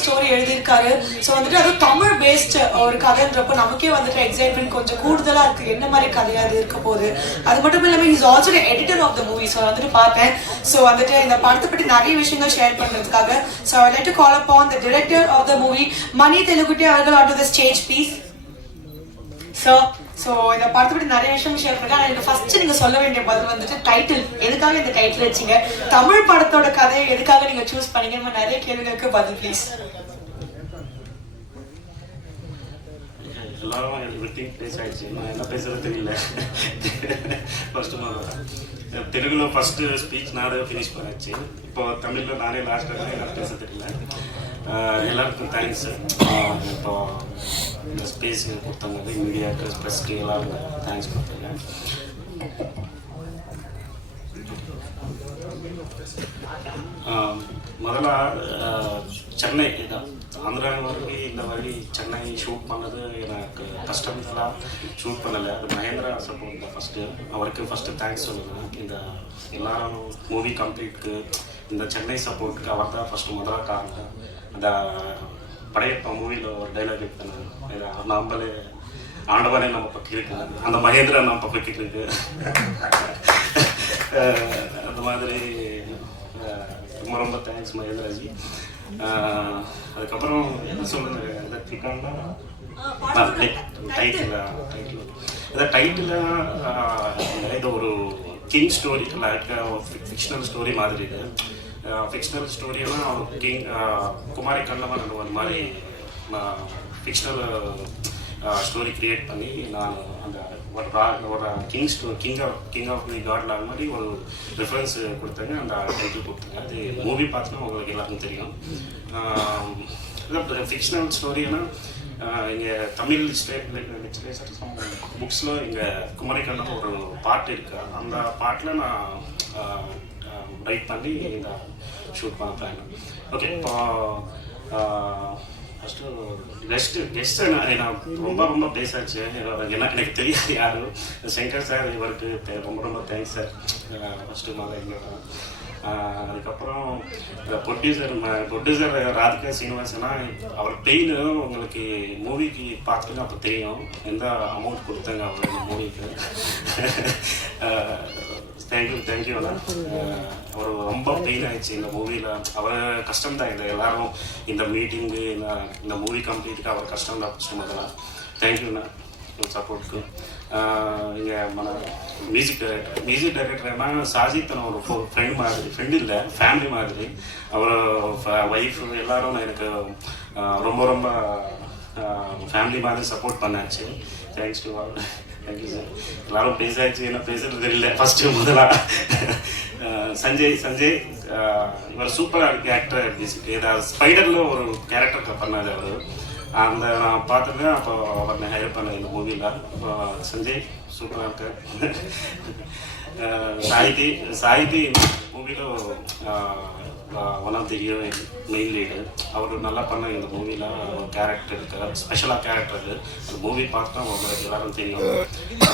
Story எழுதியிருக்காரு. So வந்துட்டு அது தமிழ் பேஸ்ட் ஒரு கதைன்றப்போ நமக்கே வந்துட்டு எக்ஸைட்மெண்ட் கொஞ்சம் கூடுதலா இருக்கு. என்ன மாதிரி கதையாக அது இருக்க போகுது? அது மட்டும் இல்லாமல் is also editor of the movie so வந்துட்டு பார்த்தேன். ஸோ வந்துட்டு இந்த படத்தை பற்றி நிறைய விஷயங்கள் ஷேர் பண்ணுறதுக்காக so I call to call the director of the movie Mani தெலுங்குட்டி அவர்கள் on to the stage please so so இந்த படத்தை நிறைய விஷயம் ஷேர் பண்ணேன் ஆனால் எனக்கு ஃபர்ஸ்ட் நீங்க சொல்ல வேண்டிய பதில் வந்துட்டு டைட்டில் எதுக்காக இந்த டைட்டில் வச்சீங்க? தமிழ் படத்தோட கதையை எதுக்காக நீங்க சூஸ் பண்ணீங்க நிறைய கேள்விகளுக்கு பதில் ப்ளீஸ் எல்லாரும் எனக்கு விட்டிங் ஆயிடுச்சு நான் என்ன பேசுறது தெரியல. ஃபர்ஸ்ட் தெலுங்குல ஃபர்ஸ்ட் ஸ்பீச் நானே ஃபினிஷ் பண்ணிச்சு இப்போ தமிழ்ல நானே லாஸ்ட்டாக என்ன பேச தெரியல. எல்லாருக்கும் தேங்க்ஸ் இப்போ இந்த ஸ்பேஸ் கொடுத்தவங்க மீடியாவுக்கு ப்ரெஸ்க்கு எல்லாருக்கும் தேங்க்ஸ் கொடுத்தாங்க முதல்ல சென்னை இதான் ஆந்திரா வரைக்கும் இந்த மாதிரி சென்னை ஷூட் பண்ணது எனக்கு கஷ்டம் இதெல்லாம் ஷூட் பண்ணலை. அது மகேந்திரா சப்போர்ட் தான் ஃபஸ்ட்டு அவருக்கு ஃபஸ்ட்டு தேங்க்ஸ் சொல்லுவேன் இந்த எல்லா மூவி கம்ப்ளீட்க்கு இந்த சென்னை சப்போர்ட்டுக்கு அவர் தான் ஃபஸ்ட்டு முதல்ல காரணம். அந்த படையப்பா மூவியில் ஒரு டைலாக் எடுத்தேன் இதை நம்மளே ஆண்டவனே நம்ம பக்கம் இருக்கு. அந்த மகேந்திரா நம்ம பக்கம் இருக்கு. அந்த மாதிரி ரொம்ப ரொம்ப தேங்க்ஸ் மகேந்திராஜி. அதுக்கப்புறம் என்ன சொல்லுங்க? இந்த சிக்கன்னா டைட்டில் டைட்டில் இந்த டைட்டில் இது ஒரு king story like fictional story மாதிரி இது ஃபிக்ஷனல் ஸ்டோரியெல்லாம் கிங் குமாரி கண்ணவன் அந்த மாதிரி ஃபிக்ஷனல் ஸ்டோரி கிரியேட் பண்ணி நான் அந்த ஒரு ரா- ஒரு king ஸ்டோ king of king of the காட்ல லாங் மாதிரி ஒரு ரெஃபரன்ஸ் கொடுத்தாங்க. அந்த டைட்டில் கொடுத்தாங்க. அது மூவி பார்த்தோன்னா உங்களுக்கு எல்லாருக்கும் தெரியும். ஃபிக்ஷனல் ஸ்டோரினா இங்கே தமிழ் ஸ்டேட் லிட்ரேச்சர் புக்ஸில் இங்கே குமரிக்கண்ணன் ஒரு பாட்டு இருக்கு? அந்த பாட்டில் நான் ரைட் பண்ணி இந்த ஷூட் பண்ண பிளான் ஓகே இப்போ ஃபஸ்ட்டு நெக்ஸ்ட்டு கெஸ்ட்டு நான் ரொம்ப ரொம்ப பேசாச்சு. எனக்கு எனக்கு தெரியாது யாரும் சங்கர் சார் இவருக்கு ரொம்ப ரொம்ப தேங்க்ஸ் சார் ஃபஸ்ட்டு மாதிரி இங்கே அதுக்கப்புறம் ப்ரொடியூசர் ப்ரொடியூசர் ராதிகா சீனிவாசனா அவர் பெயின் உங்களுக்கு மூவிக்கு பார்த்துட்டு அப்போ தெரியும். எந்த அமௌண்ட் கொடுத்தாங்க அவர் மூவிக்கு தேங்க்யூ தேங்க்யூ அண்ணா ஒரு ரொம்ப பெயின் ஆயிடுச்சு இந்த மூவியில அவர் கஷ்டம் தான் இது எல்லாரும் இந்த மீட்டிங்கு இந்த மூவி கம்ப்ளீட்டுக்கு அவர் கஷ்டம் தான் கஷ்டம் அதெல்லாம் தேங்க்யூண்ணா சப்போர்ட்டுக்கு இங்கே మన మ్యూజిక్ డైరెక్టర్ మ్యూజిక్ డైరెక్టర్ ఏమో సాజి తన ஒரு ஃப்ரெண்ட் மாதிரி ஃப்ரெண்ட் இல்லை ஃபேமிலி மாதிரி. அவர் ஒய்ஃப் எல்லாரும் எனக்கு ரொம்ப ரொம்ப ஃபேமிலி மாதிரி support பண்ணாச்சு. Thanks to all thank you sir எல்லாரும் பேசாச்சு என்ன பேசுறது தெரியல. ஃபர்ஸ்ட் முதலாக சஞ்சய் சஞ்சய் இவர் சூப்பராக இருக்கு ஆக்டர் ஏதாவது ஸ்பைடரில் ஒரு கேரக்டர் பண்ணாது அவர். அந்த நான் பார்த்துருக்கேன் அப்போ அவரை ஹையர் பண்ண இந்த மூவியில் அப்போ சஞ்சய் சூப்பராக இருக்கார். சாகிதி சாகிதி மூவியில் one of the heroine main lead அவர் நல்லா பண்ண இந்த மூவியில் ஒரு கேரக்டர் இருக்கு. ஸ்பெஷலாக கேரக்டர் இருக்கு அந்த மூவி பார்த்தா உங்களுக்கு எல்லாரும் தெரியும்.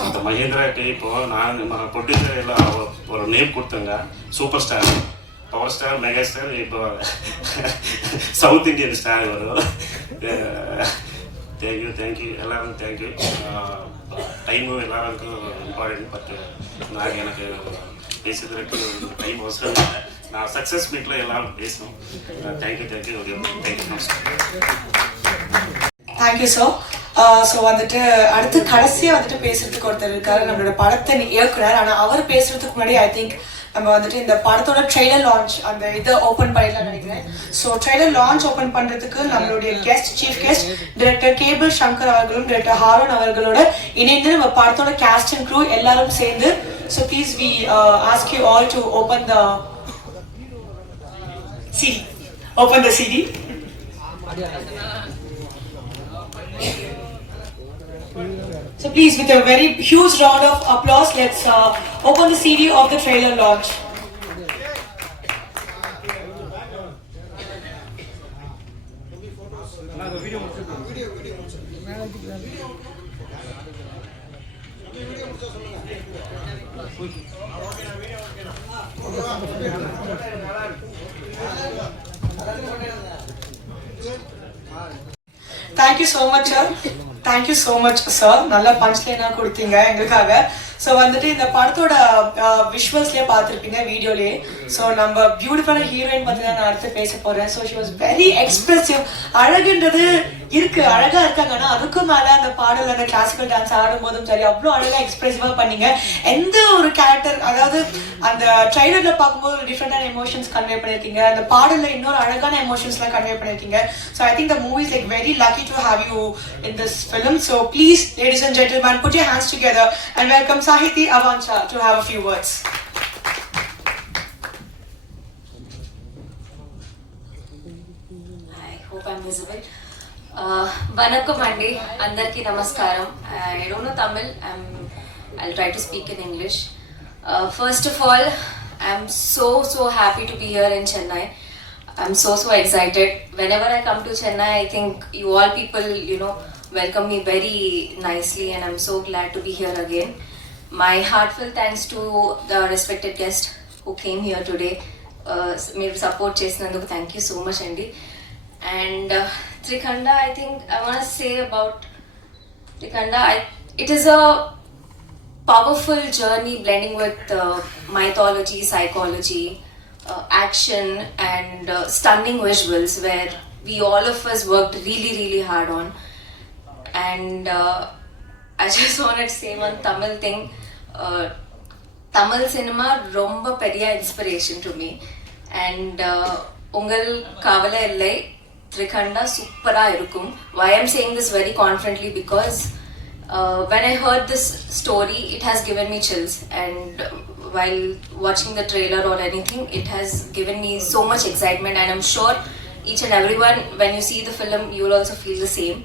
அந்த மகேந்திராக்கு இப்போ நான் ப்ரொடியூசர் எல்லாம் ஒரு- ஒரு name கொடுத்தேங்க. Super star power star mega star இப்போ சவுத் இந்தியன் ஸ்டார் வரும் தேங்க்யூ தேங்க்யூ எல்லாரும் தேங்க்யூ டைமும் எல்லாருக்கும் இம்பார்ட்டன்ட் பட் நான் எனக்கு பேசுறதுக்கு டைம் அவசரம் இல்லை. நான் சக்ஸஸ் மீட்டில் எல்லாரும் பேசணும். Thank you thank you thank you namaskar thank you so so வந்துட்டு அடுத்து கடைசியாக வந்துட்டு பேசுறதுக்கு ஒருத்தர் இருக்காரு. நம்மளோட படத்தை இயக்குனர் ஆனால் அவர் பேசுறதுக்கு முன்னாடி ஐ திங்க் நம்ம வந்துட்டு இந்த படத்தோட ட்ரெய்லர் லான்ச் அந்த இதை ஓப்பன் பண்ணிடலாம் நினைக்கிறேன். ஸோ ட்ரெய்லர் லான்ச் ஓப்பன் பண்றதுக்கு நம்மளுடைய guest chief guest director cable Sankar அவர்களும் டிரெக்டர் ஹாரன் அவர்களோட இணைந்து நம்ம படத்தோட கேஸ்ட் அண்ட் க்ரூ எல்லாரும் சேர்ந்து So please, we uh, ask you all to open the CD. Open the CD. So please, with a very huge round of applause, let's uh, open the CD of the trailer launch. Thank you so much sir thank you so much sir நல்லா punch லைனாக கொடுத்தீங்க எங்களுக்காக. So வந்துட்டு இந்த படத்தோட விஷுவல்ஸ்லேயே பார்த்துருப்பீங்க வீடியோலேயே. So நம்ம பியூட்டிஃபுல்லான ஹீரோயின் பற்றி தான் நான் அடுத்து பேச போகிறேன் so she was very expressive அழகுன்றது இருக்கு. அழகா இருக்காங்கன்னா அதுக்கும் மேல அந்த பாடல் அந்த கிளாசிக்கல் டான்ஸ் ஆடும் போதும் சரி அவ்வளோ அழகா எக்ஸ்பிரசிவா பண்ணீங்க. எந்த ஒரு கேரக்டர் அதாவது அந்த ட்ரைலர்ல பார்க்கும்போது ஒரு டிஃப்ரெண்டான எமோஷன்ஸ் கன்வே பண்ணிருக்கீங்க அந்த பாடல்ல இன்னொரு அழகான எமோஷன்ஸ்லாம் கன்வே பண்ணிருக்கீங்க so I think the movie is like very lucky to have you in this film so please ladies and gentleman put you hands together and welcome Sahithi Avancha to have a few words not వనకం అండి అందరికీ నమస్కారం. I don't know Tamil I'm I try to speak in English first of all I'm so so happy to be here in Chennai I'm so so excited when ever I come to Chennai I think you all people you know welcome me very nicely and I'm so glad to be here again my heart full thanks to the respected guest who came here today మీరు support చేసినందుకు thank you so much అండి and uh, I think I want to say about Trikhanda, I, it is a powerful journey blending with uh, mythology, psychology, uh, action, and uh, stunning visuals where we all of us worked really, really hard on. And uh, I just wanted to say one Tamil thing. Uh, Tamil cinema romba periya inspiration to me. And uh, உங்கள் கவலை இல்லை Trikhanda supera irukum. Why I'm saying this very confidently because uh, when I heard this story, it has given me chills. And while watching the trailer or anything, it has given me so much excitement. And I'm sure each and everyone, when you see the film, you'll also feel the same.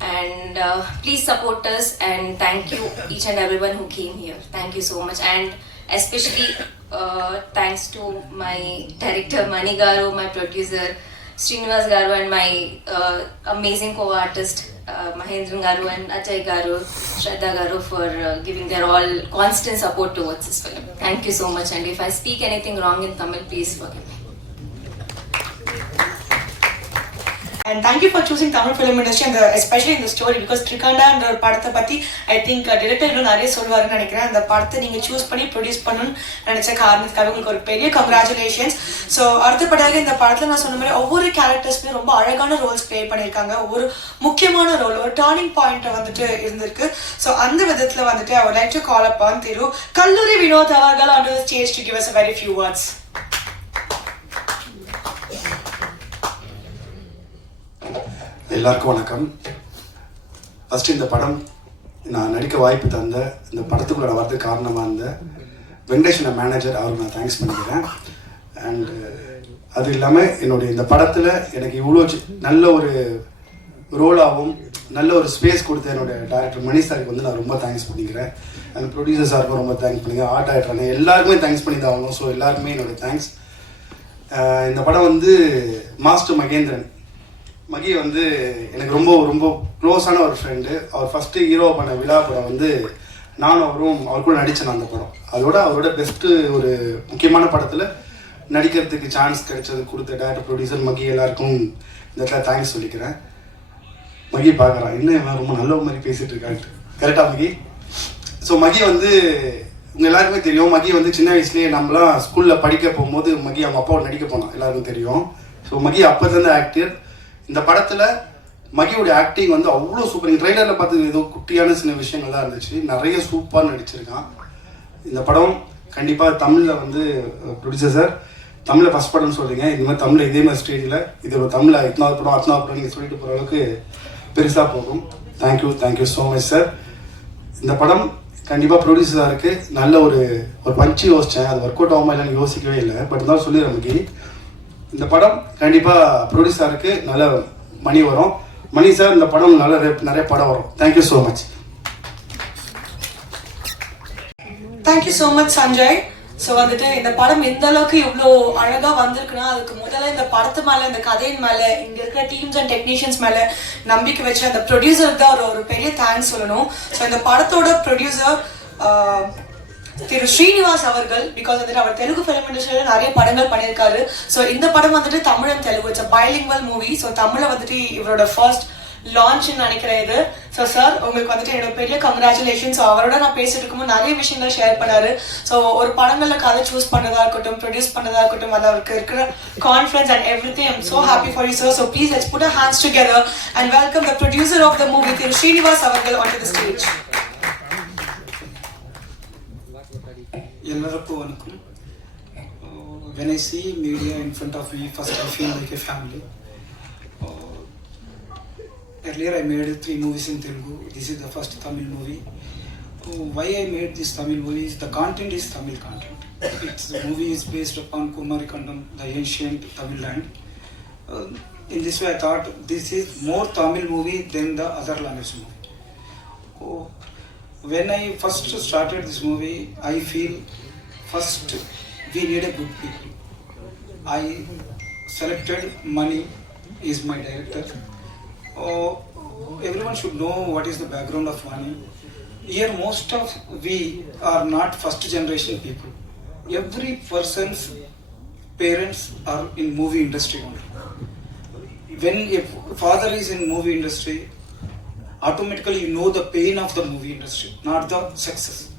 And uh, please support us. And thank you, each and everyone who came here. Thank you so much. And especially uh, thanks to my director Manigaru, my producer. Srinivas and my uh, amazing co-artist uh, and Ajay Garu, Shraddha Garu for uh, giving their all constant support towards this film. Thank you so much. And if I speak anything wrong in Tamil, please forgive me. And thank you for choosing Tamil film industry அந்த especially இந்த story because ட்ரிகாண்டான்ற ஒரு படத்தை பற்றி I think director இன்னும் நிறைய சொல்வாருன்னு நினைக்கிறேன். அந்த படத்தை நீங்கள் சூஸ் பண்ணி ப்ரொடியூஸ் பண்ணணும்னு நினச்ச காரணத்துக்காக உங்களுக்கு ஒரு பெரிய கங்க்ராச்சுலேஷன்ஸ் ஸோ அடுத்தபடியாக இந்த படத்தில் நான் சொன்ன மாதிரி ஒவ்வொரு கேரக்டர்ஸுமே ரொம்ப அழகான ரோல்ஸ் ப்ளே பண்ணியிருக்காங்க. ஒவ்வொரு முக்கியமான ரோல் ஒரு டேர்னிங் பாயிண்ட் வந்துட்டு இருந்திருக்கு. ஸோ அந்த விதத்தில் வந்துட்டு அவர் like to call up on Thiru Kalloori Vinoth அவர்கள் on stage to give us a very few words எல்லாருக்கும் வணக்கம். ஃபஸ்ட்டு இந்த படம் நான் நடிக்க வாய்ப்பு தந்த இந்த படத்துக்குள்ள வரதுக்கு காரணமாக இருந்த வெங்கடேஷன மேனேஜர் அவருக்கு நான் தேங்க்ஸ் பண்ணிக்கிறேன். அண்டு அது இல்லாமல் என்னுடைய இந்த படத்தில் எனக்கு இவ்வளோ நல்ல ஒரு ரோலாகவும் நல்ல ஒரு ஸ்பேஸ் கொடுத்த என்னோட டேரக்டர் மணி சாருக்கு வந்து நான் ரொம்ப தேங்க்ஸ் பண்ணிக்கிறேன். அண்ட் ப்ரொடியூசர் சாருக்கும் ரொம்ப தேங்க்ஸ் பண்ணிக்கிறேன். ஆர்ட் டைரக்டர் எல்லாருக்குமே தேங்க்ஸ் பண்ணி தான் ஆகணும். ஸோ எல்லாருக்குமே என்னோட தேங்க்ஸ் இந்த படம் வந்து மாஸ்டர் மகேந்திரன் மகி வந்து எனக்கு ரொம்ப ரொம்ப க்ளோஸான ஒரு ஃப்ரெண்டு அவர் ஃபஸ்ட்டு ஹீரோ பண்ண விழா படம் வந்து நானும் அவரும் அவர் கூட நடித்தேன் அந்த படம். அதோட அவரோட பெஸ்ட்டு ஒரு முக்கியமான படத்தில் நடிக்கிறதுக்கு சான்ஸ் கிடைச்சது கொடுத்த டேரக்டர் ப்ரொடியூசர் மகி எல்லாருக்கும் இந்த இடத்துல தேங்க்ஸ் சொல்லிக்கிறேன். மகி பார்க்குறான் என்ன ரொம்ப நல்ல மாதிரி பேசிட்டு இருக்கான்ட்டு கரெக்டாக மகி? ஸோ மகி வந்து உங்க எல்லாருக்குமே தெரியும். மகி வந்து சின்ன வயசுலேயே நம்மலாம் ஸ்கூலில் படிக்க போகும்போது மகி அவங்க அப்பாவோட நடிக்க போனோம் எல்லாருக்கும் தெரியும். ஸோ மகி அப்போதுலேருந்து ஆக்டர் இந்த படத்தில் மகியோடைய ஆக்டிங் வந்து அவ்வளோ சூப்பர் ட்ரெய்லரில் பார்த்து ஏதோ குட்டியான சின்ன விஷயங்கள் தான் இருந்துச்சு. நிறைய சூப்பராக நடிச்சிருக்கான். இந்த படம் கண்டிப்பாக தமிழில் வந்து ப்ரொடியூசர் சார் தமிழில் ஃபஸ்ட் படம்னு சொல்கிறீங்க இந்த மாதிரி தமிழில் இதே மாதிரி ஸ்டேஜில் இது ஒரு தமிழில் இத்தனாவது படம் அத்தனாவது படம் நீங்கள் சொல்லிட்டு போகிற அளவுக்கு பெருசாக போகும். Thank you thank you so much sir இந்த படம் கண்டிப்பாக ப்ரொடியூசருக்கு நல்ல ஒரு ஒரு பஞ்சு யோசித்தேன் அது ஒர்க் அவுட் ஆகாமல் இல்லைன்னு யோசிக்கவே இல்லை. பட் இருந்தாலும் சொல்லிடுறேன் நமக்கு இந்த படம் கண்டிப்பாக ப்ரொடியூசருக்கு நல்ல மணி வரும். மணி சார் இந்த படம் நல்ல நிறைய படம் வரும். Thank you so much thank you so much Sanjay so வந்துட்டு இந்த படம் எந்த அளவுக்கு இவ்வளோ அழகாக வந்திருக்குன்னா அதுக்கு முதல்ல இந்த படத்து மேலே இந்த கதையின் மேலே இங்கே இருக்கிற டீம்ஸ் அண்ட் டெக்னீஷியன்ஸ் மேலே நம்பிக்கை வச்சு அந்த ப்ரொடியூசருக்கு தான் ஒரு ஒரு பெரிய தேங்க்ஸ் சொல்லணும். ஸோ இந்த படத்தோட ப்ரொடியூசர் திரு ஸ்ரீனிவாஸ் அவர்கள் பிகாஸ் வந்துட்டு அவர் தெலுங்கு ஃபிலிம் இண்டஸ்ட்ரியில நிறைய படங்கள் பண்ணியிருக்காரு. ஸோ இந்த படம் வந்துட்டு Tamil and Telugu it's bilingual movie so தமிழை வந்துட்டு இவரோட ஃபர்ஸ்ட் லான்ச்னு நினைக்கிறேன் இது. ஸோ சார் உங்களுக்கு வந்துட்டு என்னோட பெரிய கங்க்ராச்சுலேஷன்ஸ் அவரோட நான் பேசிட்டு இருக்கும்போது நிறைய விஷயங்கள் ஷேர் பண்ணாரு. ஸோ ஒரு படங்கள்ல கதை சூஸ் பண்ணதா இருக்கட்டும் ப்ரொடியூஸ் பண்ணதா இருக்கட்டும் அது அவருக்கு இருக்கிற confidence and every thing I'm so happy for you sir so please let's put hands together and welcome the producer of the movie Thiru Srinivas அவர்கள் ஆன் டு த ஸ்டேஜ் ಎಲ್ಲರಿಗೂ ವಣಕಂ when I see media in front of me first I feel like a family earlier I made three movies in Telugu. This is the first Tamil movie. Uh, why I made this Tamil movie is the content is Tamil content. It's the movie is based upon Kumarikandam, the ancient Tamil land. Uh, in this way, I thought this is more Tamil movie than the other language movie. Oh, when I first started this movie, I feel first we need a good people. I selected Money is my director. Oh, everyone should know what is the background of Money. Here, most of we are not first generation people. Every person's parents are in movie industry only. When a father is in movie industry, automatically you know the pain of the movie industry, not the success.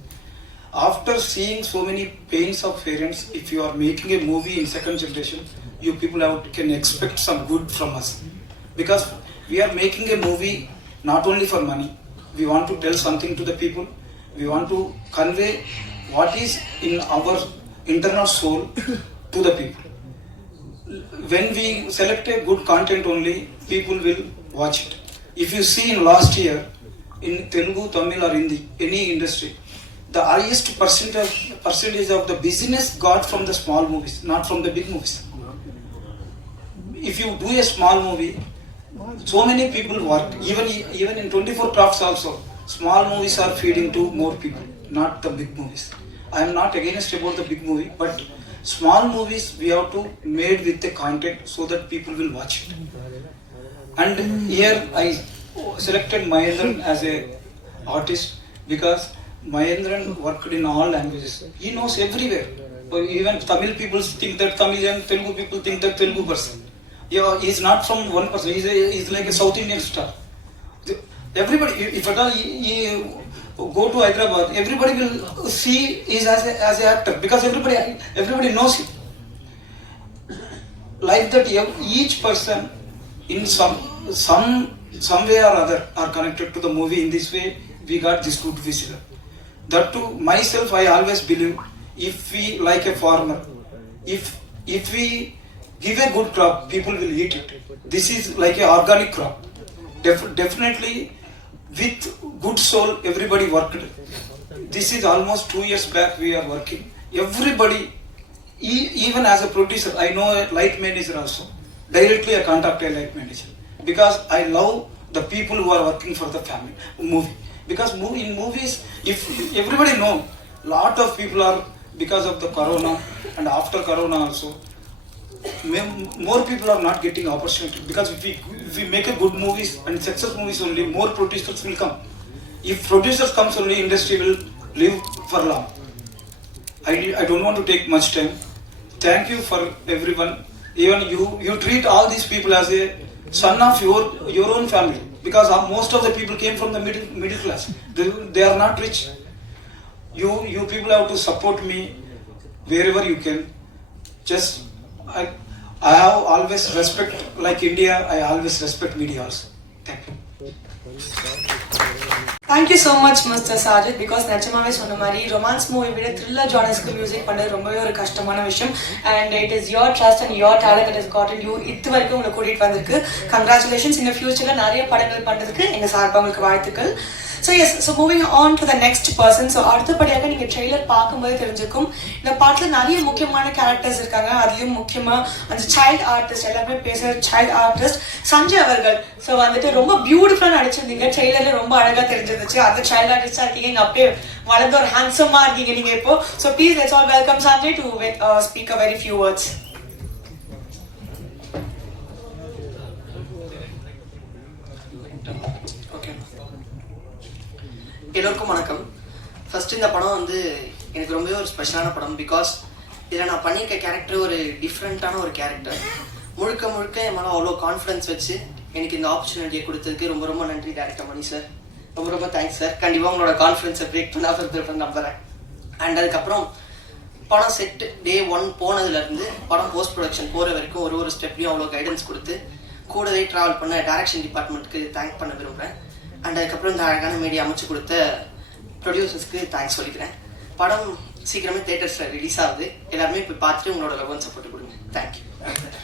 After seeing so many pains of parents, if you are making a movie in second generation, you people have, can expect some good from us. Because we are making a movie not only for money, we want to tell something to the people, we want to convey what is in our internal soul to the people when we select a good content only, people will watch it. If you see in last year, in Telugu, Tamil or Hindi, any industry, the highest percentage, percentage of the business got from the small movies, not from the big movies. If you do a small movie, so many people work, even, even in 24 crafts also, small movies are feeding to more people, not the big movies. I am not against about the big movie, but small movies we have to made with the content so that people will watch it. And here I selected Mahendran as a artist because Mahendran worked in all languages. He knows everywhere. Even Tamil people think that Tamil and Telugu people think that Telugu person. Yeah, he's not from one person. He's, a, he's like a South Indian star. Everybody, if at all he go to Hyderabad, everybody will see he's as a, as an actor because everybody everybody knows him. Like that, each person in some some some way or other are connected to the movie. In this way, we got this good visitor. That to myself, I always believe if we like a farmer, if if we give a good crop, people will eat it. This is like a organic crop. Def- definitely, with good soul, everybody worked. This is almost two years back we are working. Everybody, even as a producer, I know a light manager also. Directly I contact a light manager because I love the people who are working for the family movie. Because in movies, if everybody know, lot of people are because of the corona and after corona also, more people are not getting opportunity. Because if we if we make a good movies and success movies only more producers will come. If producers comes only industry will live for long. I, I don't want to take much time. Thank you for everyone even you you treat all these people as a son of your your own family. Because most of the people came from the middle middle class. They, they are not rich. You you people have to support me wherever you can. Just I, I have always respect like India I always respect media also. Thank you thank you so much mister Sajith because நிஜமாவே சொன்ன மாதிரி romance movie விட thriller ஜானர்ஸ்க்கு music பண்ணுறது ரொம்பவே ஒரு கஷ்டமான விஷயம். And it is your trust and your talent it is god you இது வரைக்கும் உங்களை கூட்டிகிட்டு வந்திருக்கு. கங்க்ராச்சுலேஷன்ஸ் இந்த ஃபியூச்சரில் நிறைய படங்கள் பண்ணுறதுக்கு எங்கள் சார்பாக உங்களுக்கு வாழ்த்துக்கள். So yes so moving on to the next person so அடுத்தபடியாக நீங்கள் ட்ரெய்லர் பார்க்கும்போது தெரிஞ்சிருக்கும். இந்த பாட்டில் நிறைய முக்கியமான கேரக்டர்ஸ் இருக்காங்க. அதுலேயும் முக்கியமாக அந்த சைல்ட் ஆர்டிஸ்ட் எல்லாருமே பேசுகிற சைல்ட் ஆர்டிஸ்ட் சஞ்சய் அவர்கள். ஸோ வந்துட்டு ரொம்ப பியூட்டிஃபுல்லாக நடிச்சிருந்தீங்க. ட்ரெய்லரில் ரொம்ப அழகாக தெரிஞ்சிருந்துச்சு. அந்த சைல்ட் ஆர்டிஸ்டாக இருக்கீங்க. எங்கள் அப்படியே வளர்ந்து ஒரு ஹேண்ட்ஸமாக இருக்கீங்க நீங்கள் இப்போ. So please let's all welcome Sanjay to speak a very few words okay எல்லோருக்கும் வணக்கம். ஃபஸ்ட் இந்த படம் வந்து எனக்கு ரொம்பவே ஒரு ஸ்பெஷலான படம் பிகாஸ் இதில் நான் பண்ணியிருக்க கேரக்டர் ஒரு டிஃப்ரெண்ட்டான ஒரு கேரக்டர் முழுக்க முழுக்க என் மேலே அவ்வளோ கான்ஃபிடன்ஸ் வச்சு எனக்கு இந்த ஆப்பர்ச்சுனிட்டியை கொடுத்ததுக்கு ரொம்ப ரொம்ப நன்றி டேரக்டர் மணி சார் ரொம்ப ரொம்ப தேங்க்ஸ் சார் கண்டிப்பாக உங்களோட கான்ஃபிடன்ஸை பிரேக் பண்ணாமல் இருந்திருப்பேன் நம்புறேன். அண்ட் அதுக்கப்புறம் படம் செட் டே ஒன் போனதுலேருந்து படம் போஸ்ட் ப்ரொடக்ஷன் போகிற வரைக்கும் ஒரு ஒரு ஸ்டெப்லையும் அவ்வளோ கைடன்ஸ் கொடுத்து கூடவே ட்ராவல் பண்ண டேரக்ஷன் டிபார்ட்மெண்ட்டுக்கு தேங்க் பண்ண விரும்புகிறேன் அண்ட் அதுக்கப்புறம் இந்த அழகான மீடியா அமைச்சு கொடுத்த ப்ரொடியூசர்ஸ்க்கு தேங்க்ஸ் சொல்லிக்கிறேன். படம் சீக்கிரமே தேட்டர்ஸில் ரிலீஸ் ஆகுது. எல்லாருமே போய் பார்த்துட்டு உங்களோட லவ் சப்போர்ட் கொடுங்க. தேங்க்யூ